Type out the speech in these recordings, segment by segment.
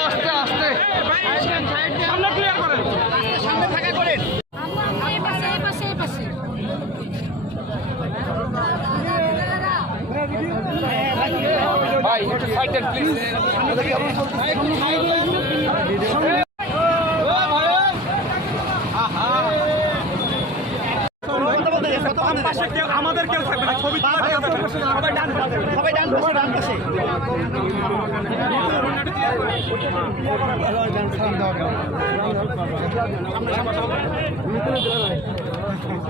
আস্তে আস্তে। সামনে ক্লিয়ার করেন থাকা করেন ভাই একটু সাইড প্লিজ পাশে কেউ আমাদের কেউ। সবাই ডান পাশে সবাই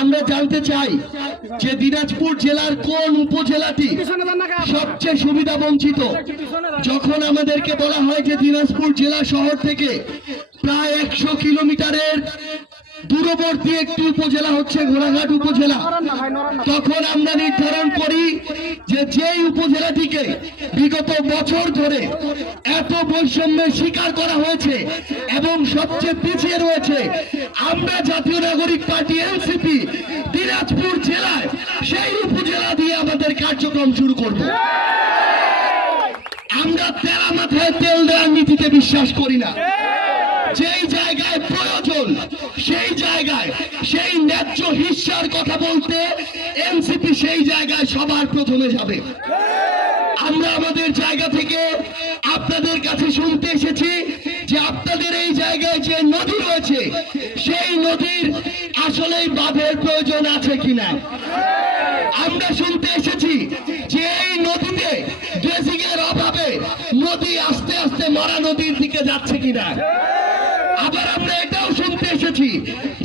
আমরা জানতে চাই যে দিনাজপুর জেলার কোন উপজেলাটি সবচেয়ে সুবিধা বঞ্চিত যখন আমাদেরকে বলা হয় যে দিনাজপুর জেলা শহর থেকে প্রায় একশো কিলোমিটারের দূরবর্তী একটি উপজেলা হচ্ছে ঘোড়াঘাট উপজেলা। তখন আমরা নির্ধারণ করি যে যেই উপজেলাটিকে বিগত বছর ধরে এত বৈষম্যের শিকার করা হয়েছে এবং সবচেয়ে পিছিয়ে রয়েছে, আমরা জাতীয় নাগরিক পার্টি এনসিপি দিনাজপুর জেলায় সেই উপজেলা দিয়ে আমাদের কার্যক্রম শুরু করব। আমরা তেরা মাথায় তেল দেওয়ার নীতিতে বিশ্বাস করি না। যেই জায়গায় প্রয়োজন, সেই জায়গায়, সেই ন্যায্য হিস্সার কথা বলতে এনসিপি সেই জায়গায় সবার প্রথমে যাবে। আমরা আমাদের জায়গা থেকে আপনাদের কাছে শুনতে এসেছি যে আপনাদের এই জায়গায় যে নদী রয়েছে, সেই নদীর আসলেই বাঁধের প্রয়োজন আছে কিনা। আমরা শুনতে এসেছি যে এই নদীতে ড্রেসিং এর অভাবে নদী আস্তে আস্তে মরা নদীর দিকে যাচ্ছে কিনা। এসেছি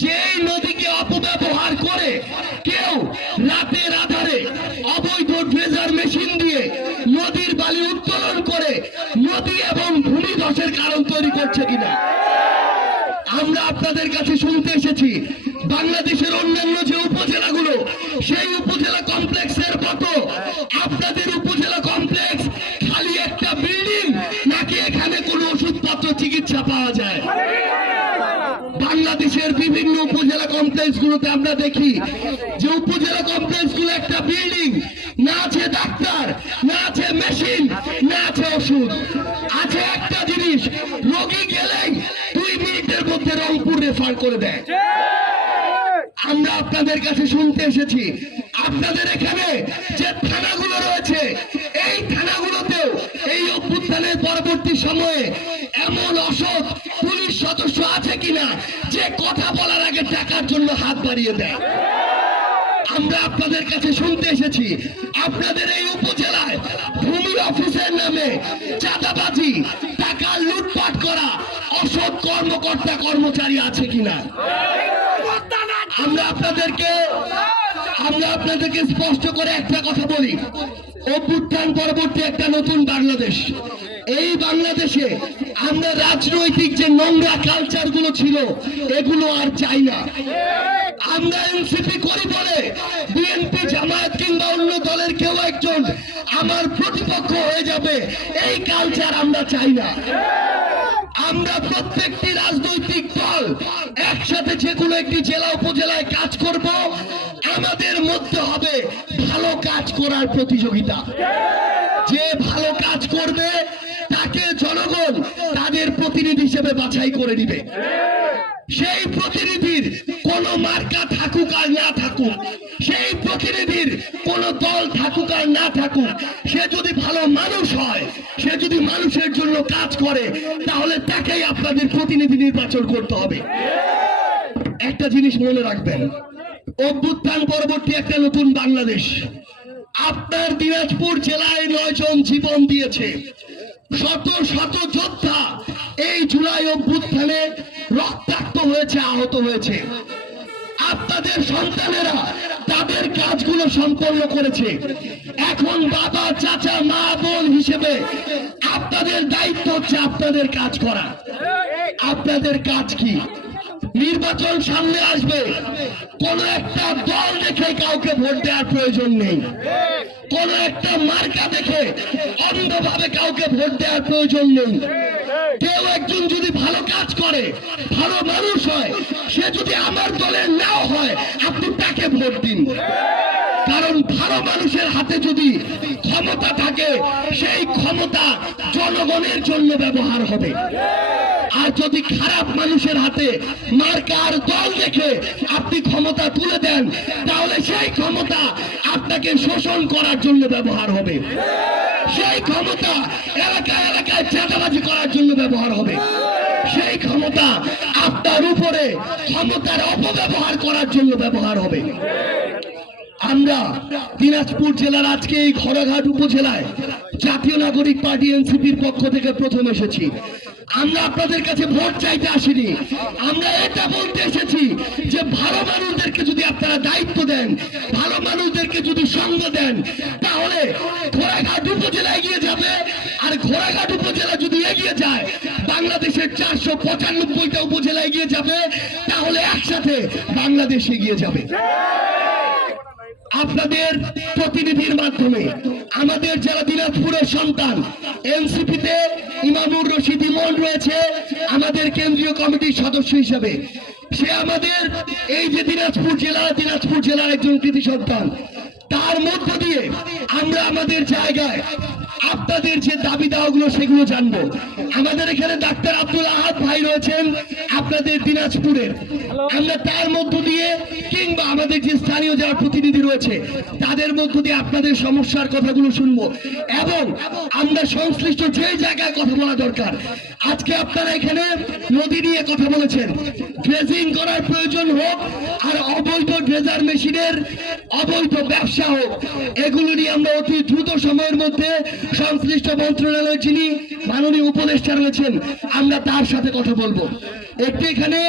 যে এই নদীকে অপব্যবহার করে কেউ রাতের আধারে অবৈধ ড্রেজার মেশিন দিয়ে নদীর বালি উত্তোলন করে নদী এবং ভূমি ধসের কারণ তৈরি করছে কিনা? আমরা আপনাদের কাছে শুনতে এসেছি, বাংলাদেশের অন্যান্য যে উপজেলাগুলো, সেই উপজেলা কমপ্লেক্সের মতো আপনাদের উপজেলা কমপ্লেক্স খালি একটা বিল্ডিং নাকি এখানে কোনো ওষুধপত্র চিকিৎসা পাওয়া যায়? বিভিন্ন উপজেলা কমপ্লেক্স গুলোতে আমরা দেখি যে উপজেলা কমপ্লেক্সগুলো একটা বিল্ডিং না আছে ডাক্তার, না আছে মেশিন না আছে ওষুধ। আছে একটা জিনিস, রোগী গেলেই দুই মিনিটের মধ্যে রংপুর রেফার করে দেয়। আমরা আপনাদের কাছে শুনতে এসেছি। আপনাদের এখানে যে থানাগুলো রয়েছে, এই থানাগুলোতেও এই অভ্যুত্থানের পরবর্তী সময়ে সদস্য আছে কিনা? যে কথা বলার আগে টাকার জন্য হাত বাড়িয়ে দেয়। আমরা আপনাদের কাছে শুনতে এসেছি, আপনাদের এই উপজেলায় ভূমি অফিসের নামে চাঁদাবাজি, টাকা লুটপাট করা অসৎ কর্মকর্তা কর্মচারী আছে কিনা? আমরা আপনাদেরকে আমরা আপনাদেরকে স্পষ্ট করে একটা কথা বলি। অভ্যুত্থান পরবর্তী একটা নতুন বাংলাদেশ। এই বাংলাদেশে আমরা রাজনৈতিক যে নোংরা কালচারগুলো ছিল, এগুলো আর চাই না। আমরা এনসিপি করি বলে বিএনপি, জামায়াত কিংবা অন্য দলের কেউ একজন আমার প্রতিপক্ষ হয়ে যাবে, এই কালচার আমরা চাই না। আমরা প্রত্যেকটি রাজনৈতিক দল একসাথে যে কোনো একটি জেলা উপজেলায় কাজ করব, আমাদের মধ্যে হবে ভালো কাজ করার প্রতিযোগিতা। যে ভালো কাজ করবে তাদের প্রতিনিধি হিসেবে বাছাই করে দিবে সেই প্রতিনিধির কোন মার্কা থাকুক আর না থাকুক, সেই প্রতিনিধির কোন দল থাকুক আর না থাকুক, সে যদি ভালো মানুষ হয়, সে যদি মানুষের জন্য কাজ করে, তাহলে তাকেই আপনাদের প্রতিনিধি নির্বাচন করতে হবে। একটা জিনিস মনে রাখবেন, অভ্যুত্থান পরবর্তী একটা নতুন বাংলাদেশ। আপনার দিনাজপুর জেলায় নয় জন জীবন দিয়েছে। শত শত যোদ্ধা এই জুলাই অভ্যুত্থানে রক্তাক্ত হয়েছে, আহত হয়েছে। আপনাদের সন্তানেরা তাদের কাজগুলো সম্পন্ন করেছে। এখন বাবা, চাচা, মা, বোন হিসেবে আপনাদের দায়িত্ব হচ্ছে আপনাদের কাজ করা। আপনাদের কাজ কি? নির্বাচন সামনে আসবে। কোন একটা দল দেখে কাউকে ভোট দেওয়ার প্রয়োজন নেই। কোন একটা মার্কা দেখে অন্ধভাবে কাউকে ভোট দেওয়ার প্রয়োজন নেই। কেউ একজন যদি ভালো কাজ করে, ভালো মানুষ হয়, সে যদি আমার দলের নাও হয়, আপনি তাকে ভোট দিন। কারণ ভালো মানুষের হাতে যদি ক্ষমতা থাকে, সেই ক্ষমতা জনগণের জন্য ব্যবহার হবে। আর যদি খারাপ মানুষের হাতে মার্কার দল দেখে আপনি ক্ষমতা তুলে দেন, তাহলে সেই ক্ষমতা আপনাকে শোষণ করার জন্য ব্যবহার হবে। সেই ক্ষমতা এলাকায় এলাকায় চাঁদাবাজি করার জন্য ব্যবহার হবে। সেই ক্ষমতা আপনার উপরে ক্ষমতার অপব্যবহার করার জন্য ব্যবহার হবে। আমরা দিনাজপুর জেলার আজকে এই ঘোড়াঘাট উপজেলায় জাতীয় নাগরিক পার্টি এনসিপির পক্ষ থেকে প্রথম এসেছি। আমরা আপনাদের কাছে ভোট চাইতে আসিনি। আমরা এটা বলতে এসেছি যে ভালো মানুষদেরকে যদি আপনারা দায়িত্ব দেন, ভালো মানুষদেরকে যদি সঙ্গ দেন, তাহলে ঘোড়াঘাট উপজেলা এগিয়ে যাবে। আর ঘোড়াঘাট উপজেলা যদি এগিয়ে যায়, বাংলাদেশের চারশো পঁচানব্বইটা উপজেলা এগিয়ে যাবে, তাহলে একসাথে বাংলাদেশ এগিয়ে যাবে। আপনাদের প্রতিনিধির মাধ্যমে আমাদের যারা দিনাজপুরের সন্তান, এনসিপিতে ইমামুর রশিদ ইমন রয়েছে, আমাদের কেন্দ্রীয় কমিটির সদস্য হিসেবে। সে আমাদের এই যে দিনাজপুর জেলা, দিনাজপুর জেলার একজন কৃতি সন্তান, তার মধ্য দিয়ে আমরা আমাদের জায়গায় আপনাদের যে দাবি দাওয়াগুলো সেগুলো জানব। আমাদের এখানে ডাক্তার আব্দুল আহাদ ভাই রয়েছেন আপনাদের দিনাজপুরের। আমরা তার মধ্য দিয়ে কিংবা আমাদের যে স্থানীয় যারা প্রতিনিধি রয়েছে তাদের মধ্য দিয়ে আপনাদের সমস্যার কথাগুলো শুনব। এবং আমরা সংশ্লিষ্ট যে জায়গায় কথা বলা দরকার আজকে আপনারা এখানে নদী নিয়ে কথা বলেছেন। ড্রেজিং করার প্রয়োজন হোক আর অবৈধ ড্রেজার মেশিনের অবৈধ ব্যবসা হোক, এগুলো নিয়ে আমরা অতি দ্রুত সময়ের মধ্যে সংশ্লিষ্ট মন্ত্রণালয় যিনি মাননীয় উপদেষ্টা রয়েছেন, আমরা তার সাথে কথা বলব। একটি এখানে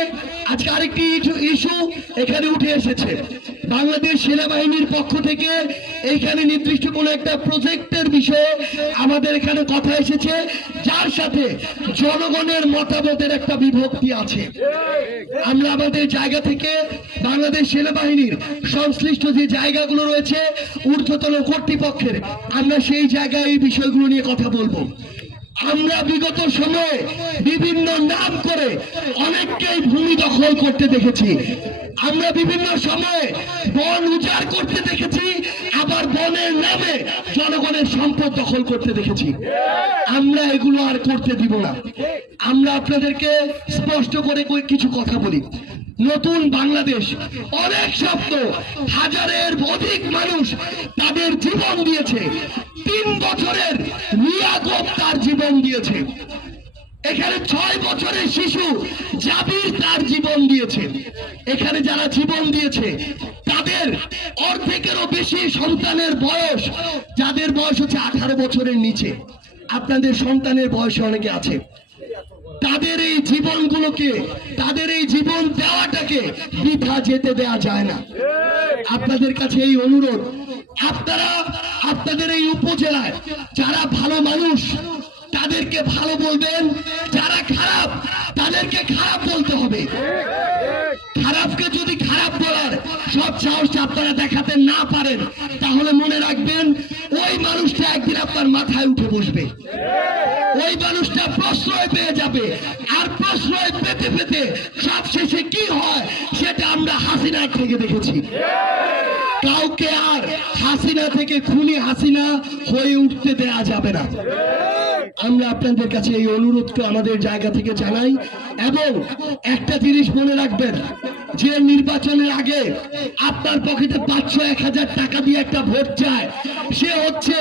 আজকে আরেকটি ইস্যু এখানে উঠে এসেছে। বাংলাদেশ সেনাবাহিনীর পক্ষ থেকে এইখানে নির্দিষ্ট কোনো একটা প্রজেক্টের বিষয়ে আমাদের এখানে কথা এসেছে। যার সাথে জনগণের মতামতের একটা বিভক্তি আছে। আমরা আমাদের জায়গা থেকে বাংলাদেশ সেনাবাহিনীর সংশ্লিষ্ট যে জায়গাগুলো রয়েছে, ঊর্ধ্বতন কর্তৃপক্ষের, আমরা সেই জায়গায় এই বিষয়গুলো নিয়ে কথা বলব। আমরা বিগত সময়ে বিভিন্ন নাম করে অনেককেই ভূমি দখল করতে দেখেছি। আমরা বিভিন্ন সময়ে বন উজাড় করতে দেখেছি, আবার বনের নামে জনগণের সম্পদ দখল করতে দেখেছি। আমরা এগুলো আর করতে দিব না। আমরা আপনাদেরকে স্পষ্ট করে কিছু কথা বলি। নতুন বাংলাদেশ, অনেক শব্দ হাজারের অধিক মানুষ তাদের জীবন দিয়েছে। তিন বছরের নিয়াগত তার জীবন দিয়েছে। এখানে ছয় বছরের শিশু জাবির তার জীবন দিয়েছে। এখানে যারা জীবন দিয়েছে, তাদের বেশি সন্তানের বয়স, যাদের বয়স হচ্ছে আঠারো বছরের নিচে, আপনাদের সন্তানের বয়সে অনেকে আছে। তাদের এই জীবনগুলোকে, তাদের এই জীবন দেওয়াটাকে বৃথা যেতে দেয়া যায় না। আপনাদের কাছে এই অনুরোধ, আপনারা, আপনাদের এই উপজেলায় যারা ভালো মানুষ, তাদেরকে ভালো বলবেন, যারা খারাপ, তাদেরকে খারাপ বলতে হবে। খারাপকে যদি খারাপ বলার সব সাহস আপনারা দেখাতে না পারেন, তাহলে মনে রাখবেন, ওই মানুষটা একদিন আপনার মাথায় উঠে বসবে। ওই মানুষটা প্রশ্রয় পেয়ে যাবে। আর প্রশ্রয় পেতে পেতে সব শেষে কি হয়, সেটা আমরা হাসিনার থেকে দেখেছি। কাউকে আর হাসিনা থেকে খুনি হাসিনা হয়ে উঠতে দেয়া যাবে না। আমরা আপনাদের কাছে এই অনুরোধকে আমাদের জায়গা থেকে জানাই এবং একটা জিনিস মনে রাখবেন, যে নির্বাচনের আগে আপনার পকেটে পাঁচশো, এক হাজার টাকা দিয়ে একটা ভোট চায় সে হচ্ছে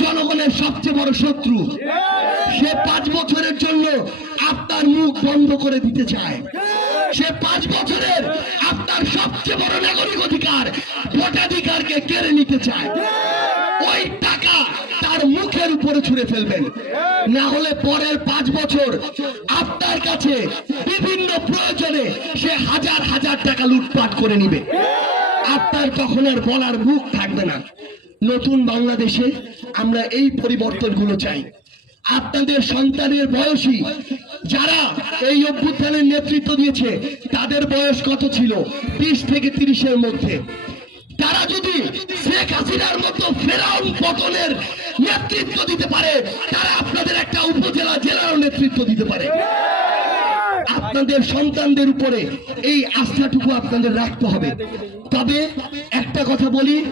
জনগণের সবচেয়ে বড় শত্রু। সে পাঁচ বছরের জন্য আপনার মুখ বন্ধ করে দিতে চায়। সে পাঁচ বছরের আপনার সবচেয়ে বড় নাগরিক অধিকার, ভোটাধিকারকে কেড়ে নিতে চায়। ছুঁড়ে ফেলবেন। না হলে পরের পাঁচ বছর আপনার কাছে বিভিন্ন প্রয়োজনে সে হাজার হাজার টাকা লুটপাট করে নিবে। আপনার তখন আর বলার মুখ থাকবে না। নতুন বাংলাদেশে আমরা এই পরিবর্তনগুলো চাই। আপনাদের সন্তানের বয়সী যারা এই অভ্যুত্থানের নেতৃত্ব দিয়েছে, তাদের বয়স কত ছিল? বিশ থেকে তিরিশের মধ্যে। তারা যদি শেখ হাসিনার মতো ফেরাউন পতনের নেতৃত্ব দিতে পারে, তারা আপনাদের একটা উপজেলা জেলার নেতৃত্ব দিতে পারে। আপনাদের সন্তানদের উপরে এই আস্থাটুকু আপনাদের রাখতে হবে। তবে একটা কথা বলি,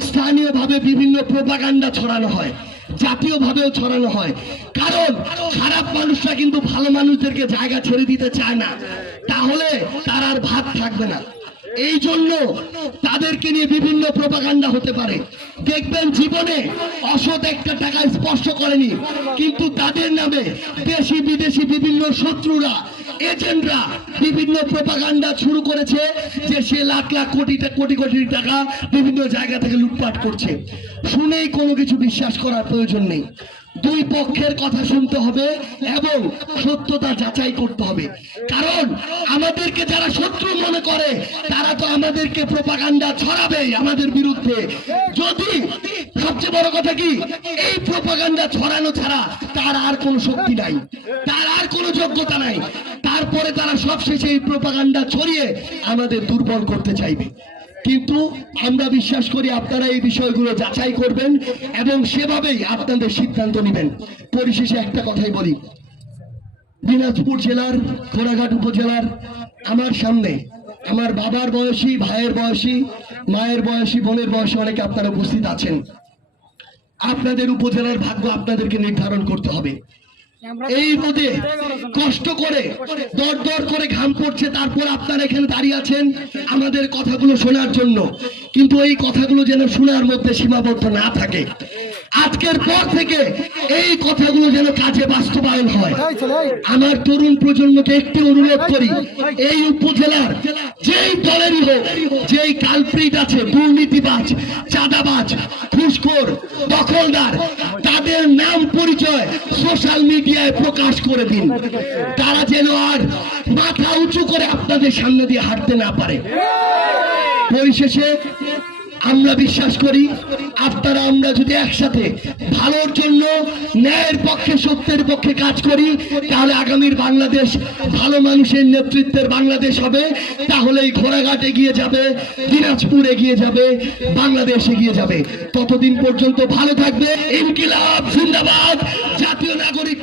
স্থানীয়ভাবে বিভিন্ন প্রপাগান্ডা ছড়ানো হয়, জাতীয়ভাবেও ছড়ানো হয়। কারণ খারাপ মানুষরা কিন্তু ভালো মানুষদেরকে জায়গা ছেড়ে দিতে চায় না। তাহলে তার আর ভাত থাকবে না। এই জন্য তাদেরকে নিয়ে বিভিন্ন প্রপাগান্ডা হতে পারে। দেখবেন জীবনে অসৎ একটা টাকা স্পর্শ করেনি, কিন্তু তাদের নামে দেশি বিদেশি বিভিন্ন শত্রুরা, এজেন্টরা বিভিন্ন প্রপাগান্ডা শুরু করেছে যে সে লাখ লাখ কোটি কোটি কোটি টাকা বিভিন্ন জায়গা থেকে লুটপাট করছে। শুনেই কোনো কিছু বিশ্বাস করার প্রয়োজন নেই। দুই পক্ষের কথা শুনতে হবে এবং সত্যতা যাচাই করতে হবে। কারণ আমাদেরকে যারা শত্রু মনে করে, তারা তো আমাদেরকে প্রপাগান্ডা ছড়াবে আমাদের বিরুদ্ধে। যদি সবচেয়ে বড় কথা কি, এই প্রপাগান্ডা ছড়ানো ছাড়া তার আর কোনো শক্তি নাই, তার আর কোনো যোগ্যতা নাই। তারপরে তারা সবশেষে এই প্রপাগান্ডা ছড়িয়ে আমাদের দুর্বল করতে চাইবে। কিন্তু আমরা বিশ্বাস করি আপনারা এই বিষয়গুলো যাচাই করবেন এবং সেভাবেই আপনাদের সিদ্ধান্ত নেবেন। পরিশেষে একটা কথাই বলি। দিনাজপুর জেলার, ঘোড়াঘাট উপজেলার, আমার সামনে আমার বাবার বয়সী, ভাইয়ের বয়সী, মায়ের বয়সী, বোনের বয়সী অনেকে আপনারা উপস্থিত আছেন। আপনাদের উপজেলার ভাগ্য আপনাদেরকে নির্ধারণ করতে হবে। এই রোদে কষ্ট করে দর দর করে ঘাম পড়ছে তারপর আপনারা এখানে দাঁড়িয়ে আছেন আমাদের কথাগুলো শোনার জন্য। কিন্তু এই কথাগুলো যেন শোনার মধ্যে সীমাবদ্ধ না থাকে। আজকের পর থেকে এই কথাগুলো যেন কাজে বাস্তবায়ন হয়। আমার তরুণ প্রজন্মকে একটি অনুরোধ করি এই উপজেলার যেই দলেরই হোক যেই কালপ্রিট আছে দুর্নীতিবাজ চাঁদাবাজ ঘুষখোর দখলদার তাদের নাম পরিচয় সোশ্যাল মিডিয়ায় প্রকাশ করে দিন। তারা যেন আর মাথা উঁচু করে আপনাদের সামনে দিয়ে হাঁটতে না পারে। পরিশেষে আমরা বিশ্বাস করি, আপনারা, আমরা যদি একসাথে ভালোর জন্য, ন্যায়ের পক্ষে, সত্যের পক্ষে কাজ করি, তাহলে আগামীর বাংলাদেশ ভালো মানুষের নেতৃত্বের বাংলাদেশ হবে। তাহলে এই ঘোড়াঘাট এগিয়ে যাবে, দিনাজপুর এগিয়ে যাবে, বাংলাদেশ এগিয়ে যাবে। ততদিন পর্যন্ত ভালো থাকবে। ইনকিলাব, জিন্দাবাদ। জাতীয় নাগরিক